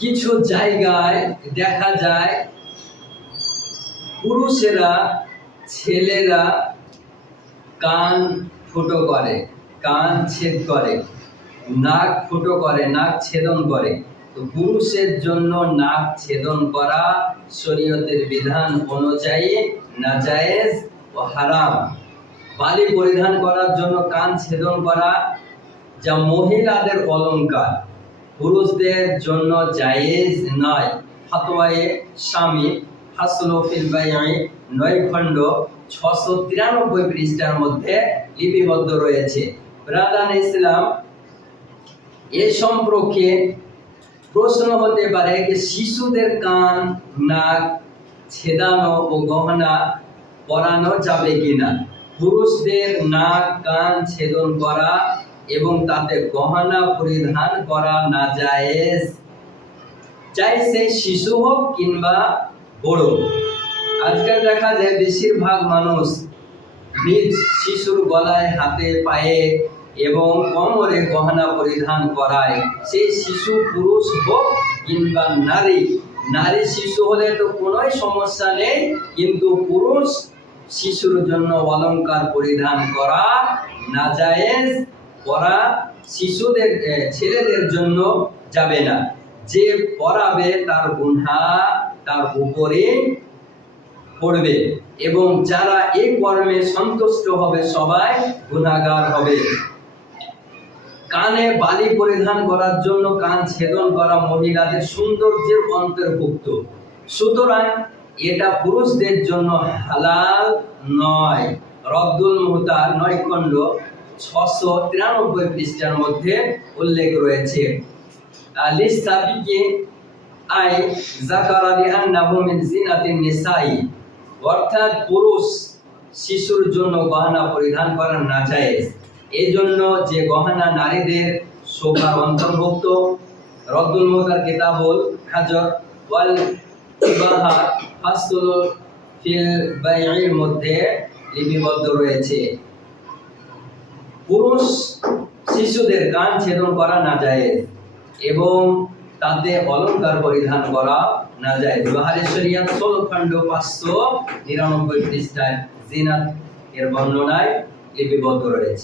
কিছু জায়গায় দেখা যায় পুরুষেরা ছেলেরা কান ফুটো করে, কান ছেদ করে, নাক ফুটো করে, নাক ছেদন করে। তো পুরুষের জন্য নাক ছেদন করা শরীয়তের বিধান অনুযায়ী নাজায়েজ ও হারাম। বালি পরিধান করার জন্য কান ছেদন করা যা মহিলাদের অলংকার, পুরুষদের জন্য জায়েজ নয়। ফাতওয়ায়ে শামী ফাসলু ফিল বাই'i 9 খণ্ড 693 পৃষ্ঠার মধ্যে লিপিবদ্ধ রয়েছে। ব্রাদার ইসলাম, এ সম্পর্কে প্রশ্ন হতে পারে যে শিশুদের কান নাক ছেদানো ও গহনা পরানো যাবে কিনা। পুরুষদের নাক কান ছেদন করা এবং তাতে গহনা পরিধান করা নাজায়েজ, চাই সে শিশু হোক কিংবা বড়। আজকাল দেখা যায় বেশিরভাগ মানুষ নিজ শিশুর গলায়, হাতে, পায়ে এবং কোমরে গহনা পরিধান করায়। সেই শিশু পুরুষ হোক কিংবা নারী। নারী শিশু হলে তো কোনো সমস্যা নেই, কিন্তু পুরুষ শিশুর জন্য অলংকার পরিধান করা নাজায়েজ, পরা শিশুদের ছেলেদের জন্য যাবে না। যে পরাবে তার গুনাহ তার উপরে পড়বে এবং যারা এই কর্মে সন্তুষ্ট হবে সবাই গুনাহগার হবে। কানে বালি পরিধান করার জন্য কান ছেদন করা মহিলাদের সৌন্দর্যের অন্তর্ভুক্ত, সুতরাং এটা পুরুষদের জন্য হালাল নয়। রদ্দুল মুহতার 9 খণ্ড 693 পৃষ্ঠার মধ্যে উল্লেখ রয়েছে। লিসাবিকে আই যাকারা বিআন্নাহু মিন জিনাতিন নিসাই, অর্থাৎ পুরুষ শিশুর জন্য গহনা পরিধান করা নাজায়েজ। এই জন্য যে গহনা নারীদের শোভার অন্তর্ভুক্ত। রদ্দুল মুহতার কিতাবুল হাজর ওয়াল ইবাহা ফাসলু ফিল বাই'র মধ্যে লিপিবদ্ধ রয়েছে। পুরুষ শিশুদের কান ছেদন করা নাজায়েজ এবং তাতে অলংকার পরিধান করা নাজায়েজ। বাহারে শরিয়াত 16 খণ্ড 599 পৃষ্ঠায় জিনাত এর বর্ণনায় লিপিবদ্ধ রয়েছে।